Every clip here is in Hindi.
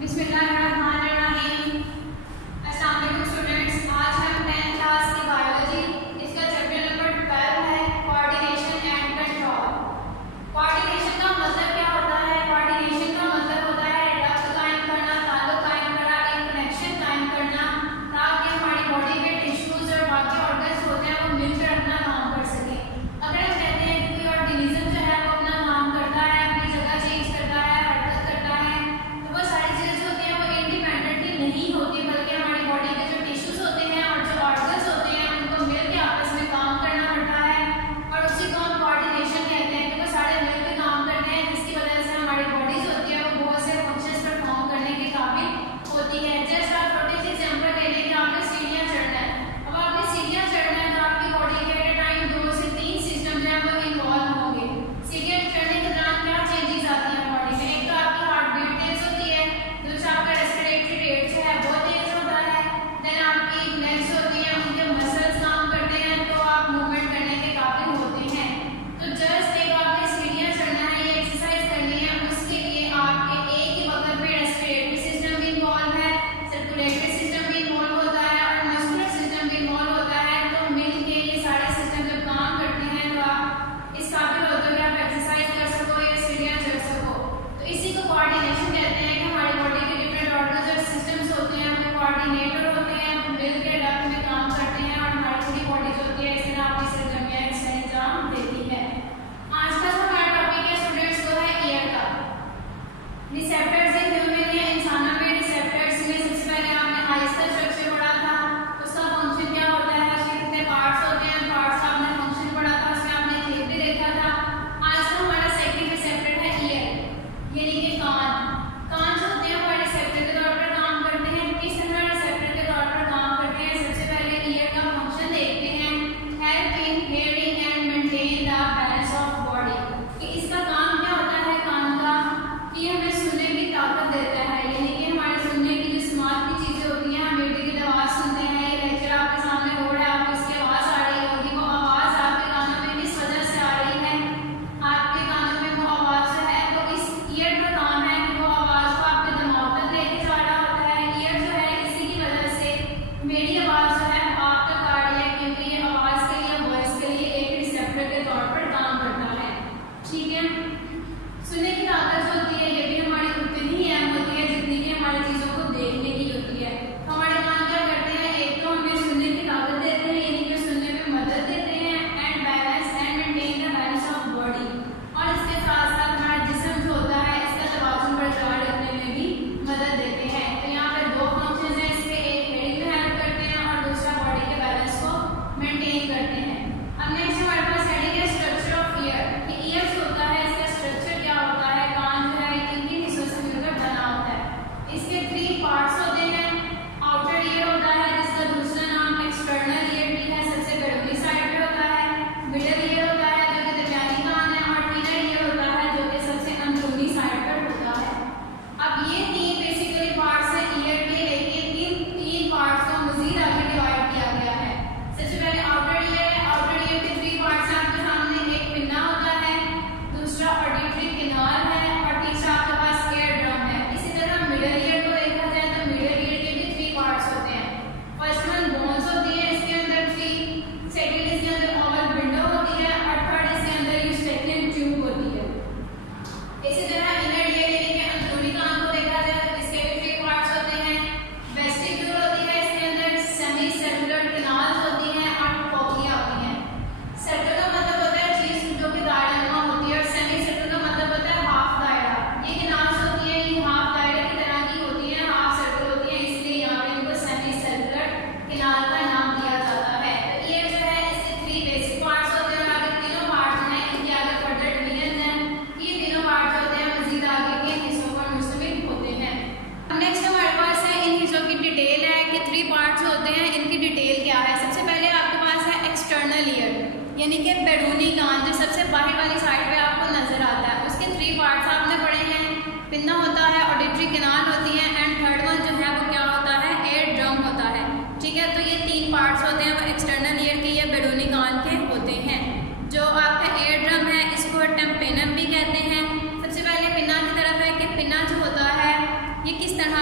बिस्मिल्लाहिर्रहमानिर्रहीम। अस्सलाम वालेकुम स्टूडेंट्स, आज हम 10th क्लास की बायोलॉजी इसका चैप्टर नंबर 12 है कोऑर्डिनेशन एंड कंट्रोल। कोऑर्डिनेशन का मतलब क्या होता है? कोऑर्डिनेशन का मतलब होता है रब्त कायम करना, ताल्लुक कायम करना, एक कनेक्शन कायम करना ताकि हमारी बॉडी के टिश्यूज और बाकी ऑर्गन्स होते हैं वो मिलकर अपना काम कर सकें। अगर हम कहते हैं कि कोई ऑर्गेनिज्म जो है वो अपना काम करता है, अपनी जगह चेंज करता है, हरकत करता है, तो वो सारी चीजें जो होती हैं वो इंडिपेंडेंटली नहीं होती, बल्कि हमारी बॉडी के जो टिश्यूज होते हैं और जो ऑर्गन्स होते हैं उनको मिलकर आपस में काम करना पड़ता है और उसी को हम कोऑर्डिनेशन कहते हैं कि वो सारे मिलकर काम करते हैं, जिसकी वजह से हमारी बॉडीज होती है वो बहुत से फंक्शंस परफॉर्म करने के काबिल होती है। जस्ट आप छोटी सी एग्जांपल ले लें कि आपने सीढ़ियाँ चढ़ना है। अब आपने सीढ़ियाँ चढ़ना है तो आपकी बॉडी के एट टाइम 2 से 3 सिस्टम जो है वो इन्वॉल्व होंगे। सीढ़ियाँ चढ़ने के दौरान क्या चेंजेस आती हैं बॉडी में? एक तो आपकी हार्ट बीट तेज होती है, दूसरा आपका रेस्पिरेटरी रेट जो है वो तेज होता है, देन आपकी लेग्स होती है उनके मसल्स काम करते हैं तो आप मूवमेंट करने के काबिल होते हैं। तो जस्ट एक आपने सीढ़ियाँ चढ़ना है, ये एक्सरसाइज करनी है, उसके लिए आपके एक ही वक्त पे रेस्पिरेटरी सिस्टम भी इन्वॉल्व है, सर्कुलेटरी सिस्टम भी इन्वॉल्व होता है और मस्कुलर सिस्टम भी इन्वॉल्व होता है। तो मिलके ये सारे सिस्टम जब काम करते हैं तो आप इस काबिल होते हो कि आप एक्सरसाइज कर सको या सीढ़ियाँ चढ़ सको। तो इसी को कोऑर्डिनेशन कहते हैं कि हमारी बॉडी के डिफरेंट ऑर्गन्स और सिस्टम्स होते हैं वो कोऑर्डिनेटर होते हैं, वो मिलकर रक्त में काम करते हैं और हमारी पूरी बॉडी जो होती है इस तरह आपकी सरगर्मियाँ अंजाम देती है। आज का जो हमारा टॉपिक है स्टूडेंट्स वो है ईयर का। रिसेप्टर्स इन ह्यूमन या इंसानों में रिसेप्टर्स में सबसे पहले आपने आइज का स्ट्रक्चर पढ़ा था, उसका फंक्शन क्या होता है, उसके कितने पार्ट्स होते हैं, पार्ट्स का आपने फंक्शन पढ़ा था, उसमें आपने शेप भी देखा था। आज का हमारा सेकंड रिसेप्टर है ईयर, यानी कि कान। कान जो होते हैं वो रिसेप्टर के तौर पर काम करते हैं। किस तरह रिसेप्टर के तौर पर काम करते हैं? सबसे पहले ईयर का फंक्शन देखते हैं, help in hearing and maintain the balance of body. कि इसका काम क्या होता है कान का? कि हमें सुनने की ताकत देता है, यानी कि हमारे सुनने की जो स्मार्ट की चीजें होती हैं, हम इर्द-गिर्द आवाज सुनते हैं, ये लेक्चर आपके सामने हो रहा है, आपको इसकी आवाज आ रही होगी, वो आवाज आपके कानों में किस वजह से आ रही है? आपके कानों में वो आवाज जो है वो इस ईयर का काम है कि वो आवाज को आपके दिमाग तक लेके जा रहा होता है। ईयर जो है इसी की वजह से मेरी आवाज जो है आप तक आ रही है, क्योंकि ये आवाज के लिए वॉइस के लिए एक रिसेप्टर के तौर पर काम करता है। ठीक है, सुनने की ताकत जो होती है ये भी हमारी उतनी ही अहम होती है जितनी कि हमारी चीजों को देखने की होती है। हमारे कान क्या करते हैं? एक तो हमें सुनने की ताकत देते हैं, यानी कि सुनने में मदद देते हैं, and balance and maintain the balance of body, और इसके साथ साथ हमारा जिस्म जो होता है इसका तवाज़ुन बरकरार रखने में भी मदद देते हैं। तो यहाँ पे दो फंक्शन है इसके, एक हेडिंग में हेल्प करते हैं और दूसरा बॉडी के बैलेंस को मेंटेन करते हैं। अब नेक्स्ट हमारे पास हेडिंग है स्ट्रक्चर ऑफ ईयर। कि ईयर जो होता है इसका स्ट्रक्चर क्या होता है? कान जो है किन किन हिस्सों से मिलकर बना होता है? इसके 3 पार्ट्स होते हैं। आउटर ईयर होता है जिसका दूसरा नाम एक्सटर्नल ईयर भी है, सबसे बैरूनी साइड पे होता है। मिडल ईयर होता है जो कि दरमियानी कान है, और इनर ईयर होता है जो कि सबसे अंदरूनी साइड पर होता है। अब ये 3 बेसिकली पार्ट्स हैं ईयर के, लेकिन इन 3 पार्ट्स को मजीद आगे डिवाइड किया गया है। सबसे पहले आउटर ईयर है। आउटर ईयर के 3 पार्ट्स हैं आपके सामने, एक पिन्ना होता है, दूसरा ऑडिटरी कैनाल है और तीसरा आपके पास एयर ड्रम है। इसी तरह मिडल ईयर को देखा जाए तो मिडल ईयर के भी 3 पार्ट्स होते हैं। फर्स्ट वन बोन्स होती है, इसके अंदर 3, सेकंड इसके अंदर ओवल विंडो होती है और थर्ड इसके अंदर यूस्टेकियन ट्यूब होती है। इसी तरह इनर ईयर यानी कि अंदरूनी कान को देखा जाए तो इसके भी 3 पार्ट्स होते हैं। वेस्टिब्यूल होती है, इसके अंदर सेमी सर्कुलर कैनाल्स होती हैं और कोक्लिया होती हैं। सर्कल का मतलब होता है चीज जो कि दायरानुमा होती है और सेमी सर्कल का मतलब होता है हाफ दायरा। ये कैनाल्स होती है ये हाफ दायरे की तरह की होती है, हाफ सर्कल होती है, इसलिए यहाँ पे इनको सेमी सर्कुलर कैनाल का नाम दिया जाता है। तो ये जो है इसके 3 बेसिक पार्ट्स होते हैं और आगे तीनों पार्ट्स हैं, इनके आगे फर्दर डिवीजन है। ये तीनों पार्ट्स होते हैं मजीद आगे के हिस्सों पर मुश्तमिल होते हैं। अब नेक्स्ट हमारे पास है इन हिस्सों की डिटेल है कि 3 पार्ट्स होते हैं, इनकी डिटेल क्या है। सबसे पहले आपके पास है एक्सटर्नल ईयर, यानी कि बैरूनी कान जो सबसे बाहर वाली साइड पे आपको नजर आता है। उसके 3 पार्ट्स आपने पढ़े हैं, पिन्ना होता है, ऑडिटरी कैनाल होती है, एंड थर्ड वन जो है वो क्या होता है? एयर ड्रम होता है। ठीक है, तो ये 3 पार्ट्स होते हैं वो एक्सटर्नल ईयर के या बैरूनी कान के होते हैं। जो आपका एयर ड्रम है इसको टेम्पेनम भी कहते हैं। सबसे पहले पिन्ना की तरफ है कि पिन्ना जो होता है ये किस तरह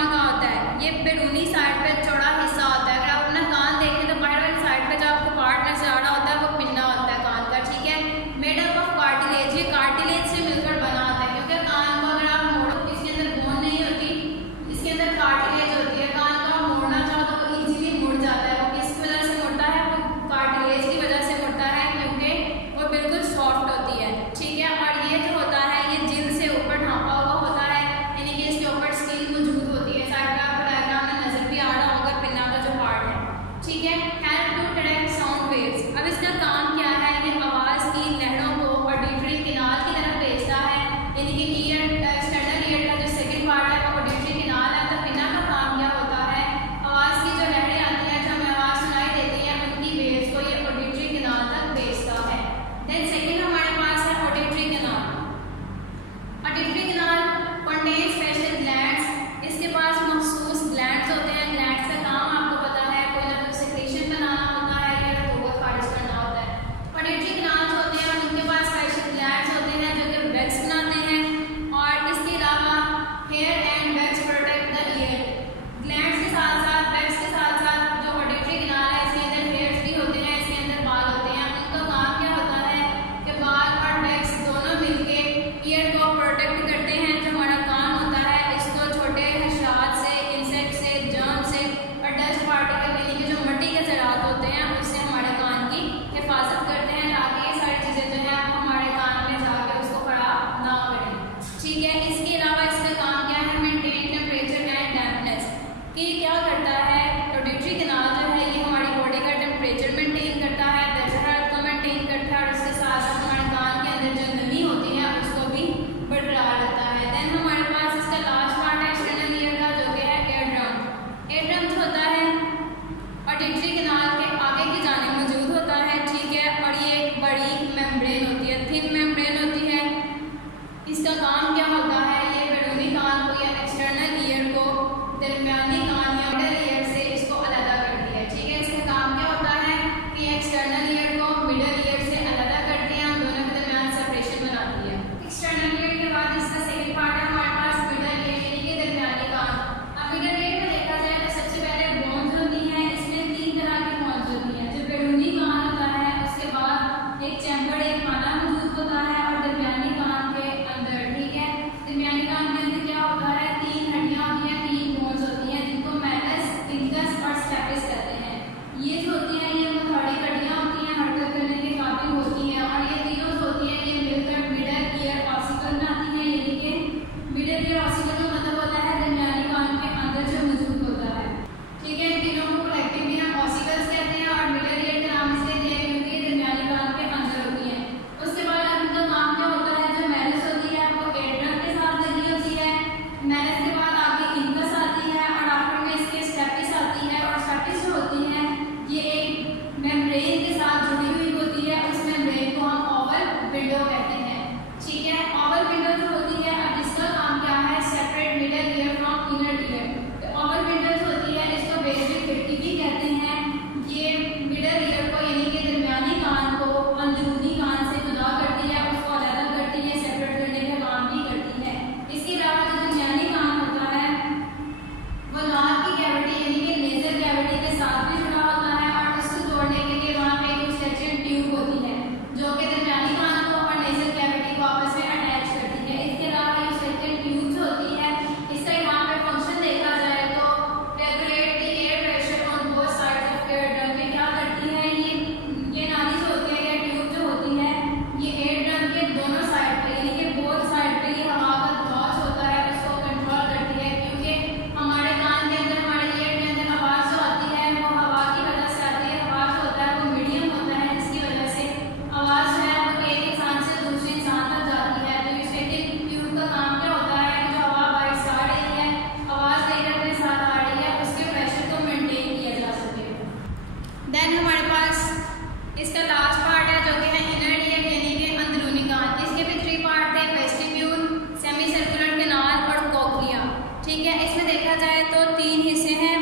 तो तीन हिस्से हैं।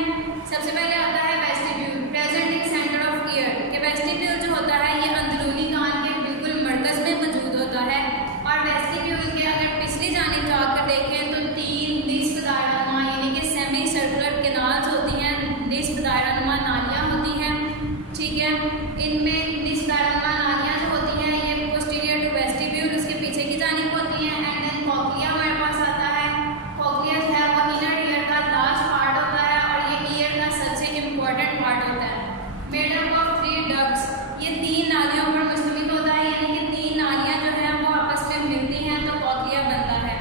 सबसे पहले आता है vestibule, present in centre of year. के वेस्टिब्यूल जो होता है ये अंदरूनी कान के बिल्कुल मरकज में मौजूद होता है। और वेस्टिब्यूल के अगर पिछली जानिब जाकर देखें तो तीन निस्फ दायरानुमा यानी कि सेमी सर्कुलर कैनाल्स होती हैं, निस्फ दायरानुमा नालियाँ होती हैं। ठीक है, इनमें निस्फ दायरानुमा नालियाँ जो होती हैं ये पोस्टीरियर टू वेस्टिब्यूल उसके पीछे की जानिब होती हैं। एंड देन कॉक्लिया हमारे पास आता है। कॉक्लिया जो है वो इनर ईयर का लास्ट पार्ट होता है और ये ईयर का सबसे इम्पोर्टेंट पार्ट होता है। मेड अप ऑफ 3 डक्ट्स, ये 3 नालियों पर मुश्तमिल होता है, यानी कि 3 नालियाँ जो है वो आपस में मिलती हैं तो कॉक्लिया बनता है।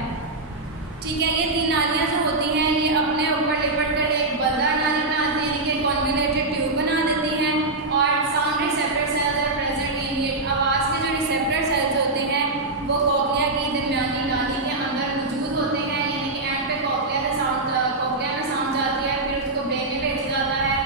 ठीक है, ये 3 नालियाँ जो होती हैं ये अपने ऊपर लिपट कर एक बंदर नाली बनाती हैं, यानी कि कॉन्वोल्यूटेड ट्यूब बना देती हैं। और sound receptor cells are present in it, आवाज़ के जो रिसेप्टर सेल्स होते हैं वो कॉक्लिया की दरमियानी नाली के अंदर मौजूद होते हैं, यानी कि एंड पे कॉक्लिया में साउंड जाती है, फिर उसको ब्रेन में भेजा जाता है।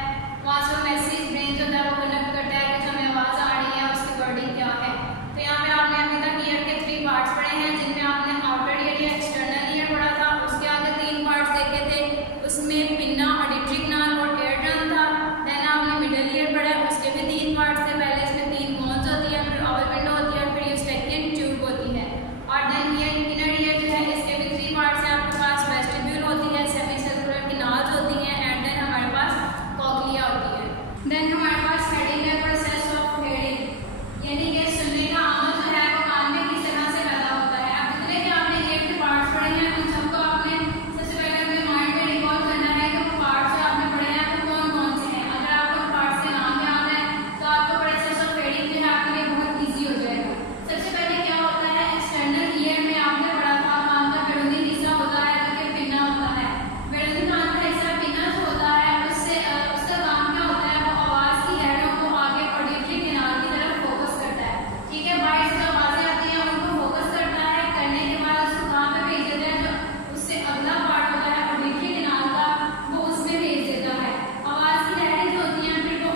वहाँ से मैसेज ब्रेन जो है वो कनेक्ट करता है कि जो हमें आवाज़ आ रही है उसकी वर्डिंग क्या है। तो यहाँ पे आपने अभी तक ईयर के 3 पार्ट्स पढ़े हैं, जिनमें आपने आउटर ईयर या एक्सटर्नल ईयर पढ़ा था। उसके आगे 3 पार्ट्स देखे थे, उसमें पिन्ना, ऑडिटरी कैनाल और एयर ड्रम था। देन आपने मिडल ईयर पढ़ा, उसके भी 3 पार्ट्स थे। पहले इसमें 3 बोन्स होती है, फिर ओवल विंडो होती है, फिर यूस्टेकियन ट्यूब होती है। और देन ये इनर ईयर जो है इसके भी 3 पार्ट्स हैं। आपके पास वेस्टिब्यूल होती है, सेमी सर्कुलर कैनाल्स होती हैं, एंड देन हमारे पास कॉक्लिया होती है। देन हमारे पास हेडिंग है, प्रोसेस ऑफ हेडिंग, यानी कि सुनने का अमल जो है वो कान में किस तरह से पैदा होता है। अब जितने भी आपने ईयर के पार्ट्स पढ़े हैं उन सबको आपने सबसे पहले अपने माइंड में रिकॉल करना है कि वो पार्ट्स जो आपने पढ़े हैं वो कौन कौन से हैं। अगर आपको पार्ट्स के नाम याद है तो आपको प्रोसेस ऑफ हेडिंग जो है आपके लिए बहुत ईजी हो जाएगा। सबसे पहले क्या होता है, एक्सटर्नल ईयर में आपने पढ़ा था कान का बैरूनी हिस्सा होता है जो कि पिन्ना होता है। बैरूनी कान का हिस्सा पिन्ना जो होता है उसका काम क्या होता है, वो आवाज़ की लहरों को आगे ऑडिटरी कैनाल की तरफ फोकस करता है। ठीक है, बाहर से जो आवाज़ें आती हैं उनको फोकस करता है, करने के बाद उसको कहाँ पे भेज देता है, जो उससे अगला पार्ट होता है ऑडिटरी कैनाल का वो उसमें भेज देता है। आवाज़ की लहरें जो होती हैं फिर वो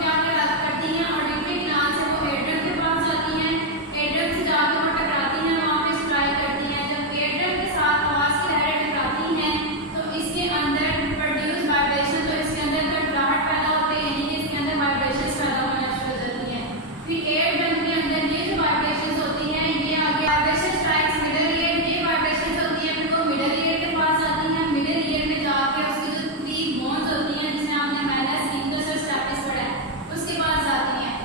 क्या करती हैं, ऑडिटरी कैनाल से वो एयरड्रम के पास जाती हैं, एयरड्रम से जाकर वो टकराती हैं, वहाँ पे स्ट्राइक करती हैं। जब एयरड्रम के साथ आवाज़ की लहरें टकराती हैं तो इसके अंदर प्रोड्यूस वाइब्रेशन, जो इसके अंदर खड़खड़ाहट पैदा होते हैं, यानी कि इसके अंदर वाइब्रेशंस पैदा होना शुरू हो जाती हैं। फिर एयरड्रम के अंदर ये जो वाइब्रेशंस होती हैं ये आगे वाइब्रेशन स्ट्राइक्स मिडल ईयर, ये वाइब्रेशंस होती हैं फिर वो मिडल ईयर के पास आती हैं। मिडल ईयर में जाके उसकी जो 3 बोन्स होती हैं जिसमें आपने मैलस, इंगस और स्टेपिस पढ़ा है उसके पास जाती हैं।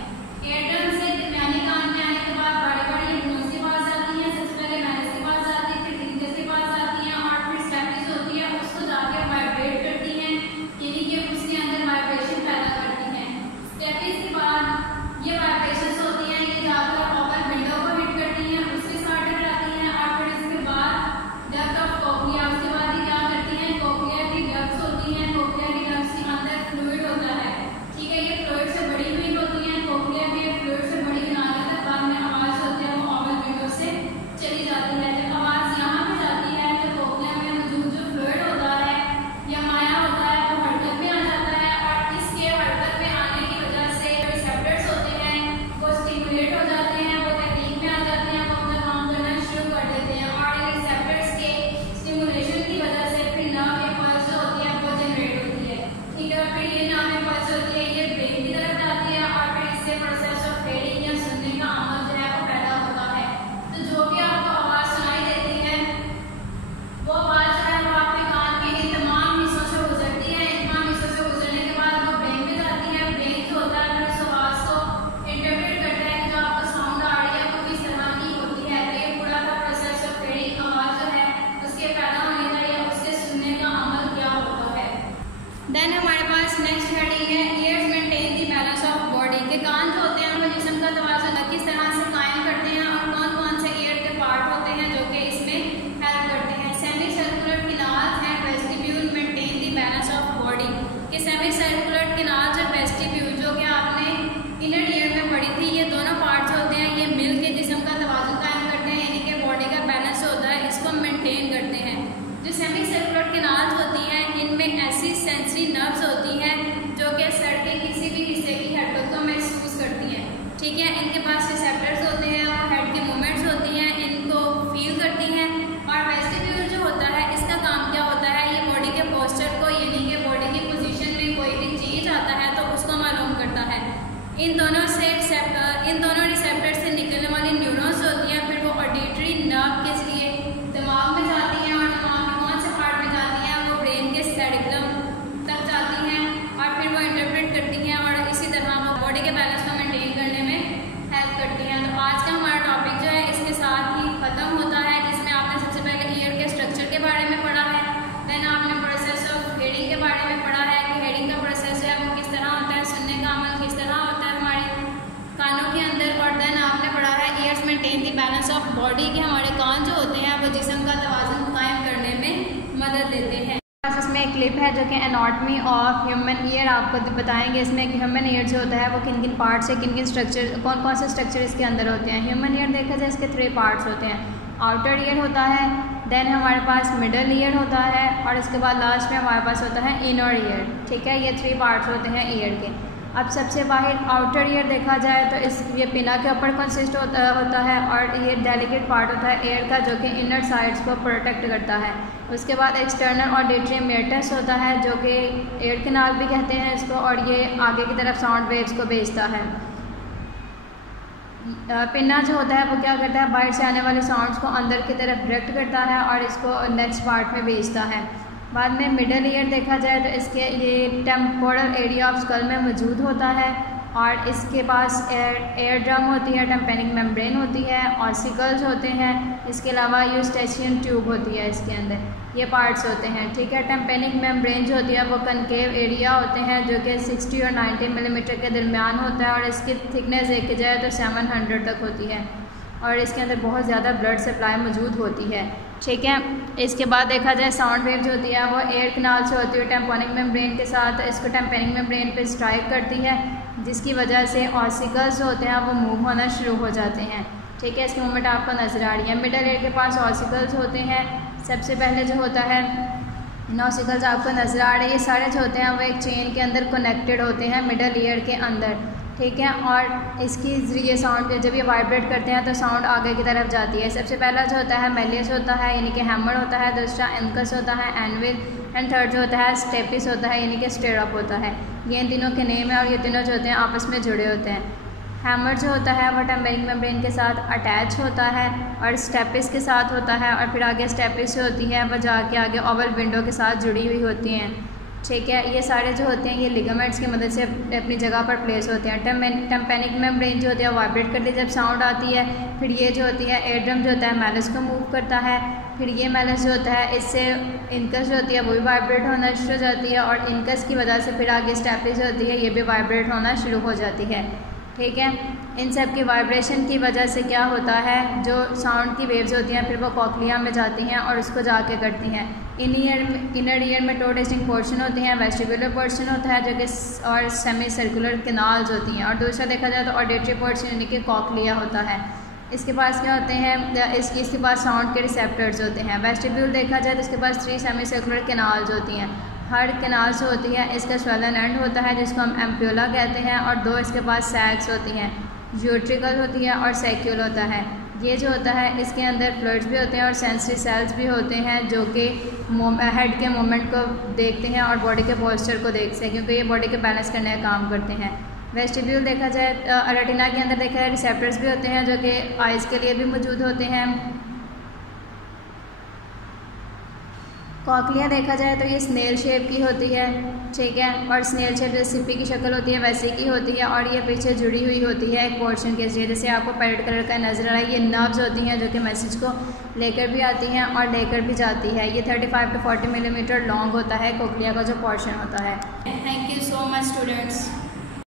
एयरड्रम से दरमियानी कान में आने के बाद बड़ी बोन्स के पास जाती हैं। सबसे पहले मैलस के पास जाती है, फिर इंगस के पास जाती हैं और फिर स्टेपिस होती है उसको जाके वाइब्रेट करती हैं, यानी कि उसके अंदर वाइब्रेशन पैदा करती हैं। स्टेपिस के बाद ये वाइब्रेशंस होती हैं ये जाकर ओवल विंडो को हिट करती हैं, उसके साथ टकराती हैं। और फिर इसके बाद डक्ट ऑफ कॉक्लिया, उसके बाद ये क्या करती हैं, कॉक्लिया की डक्ट्स होती हैं। कॉक्लिया की डक्ट्स के अंदर फ्लूइड होता है। ठीक है, ये फ्लूइड से बड़ी हुई होती हैं, कॉक्लिया भी फ्लूइड से बड़ी बनाने तक बाद में आवाज़ होती है वो ओवल विंडो से चली जाती है। जब आवाज़ यहाँ पे जाती है तो कॉक्लिया में मौजूद जो फ्लूइड होता है या माया होता है वो हरकत में आ जाता है, और इसके हरकत में आने की वजह से रिसेप्टर्स होते हैं वो स्टिमुलेट हो जाते हैं, वो तकनीक में आ जाते हैं, वो अपना काम करना शुरू कर देते हैं। और इन रिसेप्टर्स के स्टिमुलेशन की वजह से फिर नर्व इम्पल्स जो होती है वो जनरेट होती है। ठीक है, फिर ये नर्व इम्पल्स होती है ये ब्रेन की तरफ जाती है और फिर इससे प्रोसेस ऑफ हेडिंग या सुनने का अमल जो है वो पैदा होता है। तो जो भी आपको आवाज़ सुनाई देती है वो आवाज़ जो है वो आपके कान के इन तमाम हिस्सों से गुजरती है। इन तमाम हिस्सों से गुजरने के बाद वो ब्रेन में जाती है। ब्रेन जो होता है फिर उस आवाज़ को इंटरप्रेट करता है कि जो आपको साउंड आ रही है वो किस तरह की होती है। तो ये पूरा का प्रोसेस ऑफ हेडिंग, आवाज़ जो है उसके पैदा होने का या उसके सुनने का अमल क्या होता है। देन हमारे पास नेक्स्ट हेडिंग है, years maintain the balance of body. के कान जो होते हैं वो जिस्म का तवाज़ुन किस तरह से कायम करते हैं और कौन कौन से ईयर के पार्ट होते हैं जो कि इसमें हेल्प करते हैं। Semi circular canals and vestibule maintain the balance of body. के सेमी सर्कुलर कैनाल्स और वेस्टिब्यूल जो कि आपने इनर ईयर में पढ़ी थी, ये दोनों पार्ट्स होते हैं, ये मिल के जिस्म का तवाज़ुन कायम करते हैं, यानी कि बॉडी का बैलेंस होता है इसको मेंटेन करते हैं। जो सेमी सर्कुलर कैनाल्स होती हैं इनमें ऐसी सेंसरी नर्व्स होती हैं जो कि सर के किसी भी हिस्से की हरकत को महसूस करती हैं। ठीक है, इनके पास रिसेप्टर्स होते हैं और हेड की मूवमेंट्स होती हैं, इनको फील करती हैं। और वेस्टिब्यूल जो होता है इसका काम क्या होता है, ये बॉडी के बॉडी के हमारे कान जो होते हैं वो जिस्म का तवाज़ुन कायम करने में मदद देते हैं। इसमें एक क्लिप है जो कि एनाटॉमी ऑफ ह्यूमन ईयर आपको बताएंगे। इसमें ह्यूमन ईयर जो होता है वो किन किन पार्ट से, किन किन स्ट्रक्चर, कौन कौन से स्ट्रक्चर इसके अंदर होते हैं। ह्यूमन ईयर देखा जाए इसके 3 पार्ट्स होते हैं। आउटर ईयर होता है, देन हमारे पास मिडल ईयर होता है और इसके बाद लास्ट में हमारे पास होता है इनर ईयर। ठीक है, ये 3 पार्ट्स होते हैं ईयर के। अब सबसे बाहर आउटर ईयर देखा जाए तो ये पिना के ऊपर कंसिस्ट होता है और ये डेलिकेट पार्ट होता है एयर का जो कि इनर साइड्स को प्रोटेक्ट करता है। उसके बाद एक्सटर्नल ऑडिटरी मेटस होता है जो कि एयर कैनाल भी कहते हैं इसको, और ये आगे की तरफ साउंड वेव्स को भेजता है। पिन्ना जो होता है वो क्या करता है, बाहर से आने वाले साउंड्स को अंदर की तरफ डायरेक्ट करता है और इसको नेक्स्ट पार्ट में भेजता है। बाद में मिडल ईयर देखा जाए तो इसके ये टेम्पोरल एरिया ऑफ स्कल में मौजूद होता है और इसके पास एयर ड्रम होती है, टेम्पेनिक मेम्ब्रेन होती है, ऑसिकल्स होते हैं। इसके अलावा यूस्टेशियन ट्यूब होती है इसके अंदर, ये पार्ट्स होते हैं। ठीक है, टेम्पेनिक मेम्ब्रेन जो होती है वो कनकेव एरिया होते हैं जो कि 60 और 90 मिलीमीटर के दरमियान होता है और इसकी थिकनेस देखी जाए तो 700 तक होती है और इसके अंदर बहुत ज़्यादा ब्लड सप्लाई मौजूद होती है। ठीक है, इसके बाद देखा जाए साउंड वेव जो होती है वो एयर कैनाल से होती है टेम्पेनिक मेम्ब्रेन के साथ, इसको टेम्पेनिक मेम्ब्रेन पे स्ट्राइक करती है जिसकी वजह से ऑसिकल्स जो होते हैं वो मूव होना शुरू हो जाते हैं। ठीक है, इसकी मूवमेंट आपको नज़र आ रही है। मिडल एयर के पास ऑसिकल्स होते हैं। सबसे पहले जो होता है ऑसिकल्स आपको नज़र आ रही है, सारे जो होते हैं वो एक चेन के अंदर कनेक्टेड होते हैं मिडल ईयर के अंदर। ठीक है, और इसके ज़रिए साउंड जब ये वाइब्रेट करते हैं तो साउंड आगे की तरफ जाती है। सबसे पहला जो होता है मेलियस होता है यानी कि हैमर होता है, दूसरा एनकस होता है, एनविल, एंड थर्ड जो होता है स्टेपिस होता है यानी कि स्टेरअप होता है। ये इन तीनों के नेम है और ये तीनों जो होते हैं आपस में जुड़े होते हैं। हैमर जो होता है वो टेम्पेनिक मेम्ब्रेन के साथ अटैच होता है और स्टेपिस के साथ होता है और फिर आगे स्टेपिस जो होती है वो जाके आगे ओवल विंडो के साथ जुड़ी हुई होती हैं। ठीक है, ये सारे जो होते हैं ये लिगामेंट्स की मदद से अपनी जगह पर प्लेस होते हैं। टेम्पेनिक मेम्ब्रेन जो होती है वाइब्रेट करती है जब साउंड आती है। फिर ये जो होती है एयर ड्रम जो होता है मेलिस को मूव करता है। फिर ये मेलिस जो होता है इससे इनकस जो होती है वो भी वाइब्रेट होना शुरू हो जाती है और इनकस की वजह से फिर आगे स्टेपिस जो होती है ये भी वाइब्रेट होना शुरू हो जाती है। ठीक है, इन सब की वाइब्रेशन की वजह से क्या होता है, जो साउंड की वेव्स होती हैं फिर वो कॉक्लिया में जाती हैं और उसको जाके करती हैं। इनर ईयर में 2 डिस्टिंक्ट पोर्शन होते हैं, वेस्टिबुलर पोर्शन होता है जो कि और सेमी सर्कुलर कैनाल्स होती हैं और दूसरा देखा जाए तो ऑडिटरी पोर्शन यानी कि कॉक्लिया होता है। इसके पास क्या होते हैं, इसके पास साउंड के रिसेप्टर्स होते हैं। वेस्टिब्यूल देखा जाए तो इसके पास 3 सेमी सर्कुलर कैनाल्स होती हैं। हर कैनाल से होती है इसका स्वेलन एंड होता है जिसको हम एम्प्यूला कहते हैं और 2 इसके पास सैक्स होती हैं, यूट्रिकल होती है और सैक्यूल होता है। ये जो होता है इसके अंदर फ्लूइड्स भी होते हैं और सेंसरी सेल्स भी होते हैं जो कि हेड के मूवमेंट को देखते हैं और बॉडी के पोस्चर को देखते हैं क्योंकि ये बॉडी के बैलेंस करने का काम करते हैं। वेस्टिब्यूल देखा जाए रेटिना के अंदर देखा जाए रिसेप्टर्स भी होते हैं जो कि आइज़ के लिए भी मौजूद होते हैं। कॉक्लिया देखा जाए तो ये स्नेल शेप की होती है। ठीक है, और स्नेल शेप जैसे सिप्पी की शक्ल होती है वैसे की होती है और ये पीछे जुड़ी हुई होती है एक पोर्शन के जरिए, जैसे आपको पैरेट कलर का नजर आ रहा है। ये नर्व्स होती हैं जो कि मैसेज को लेकर भी आती हैं और लेकर भी जाती है। ये 35 to 40 मिलीमीटर लॉन्ग होता है कॉक्लिया का जो पोर्शन होता है। Thank you so much students.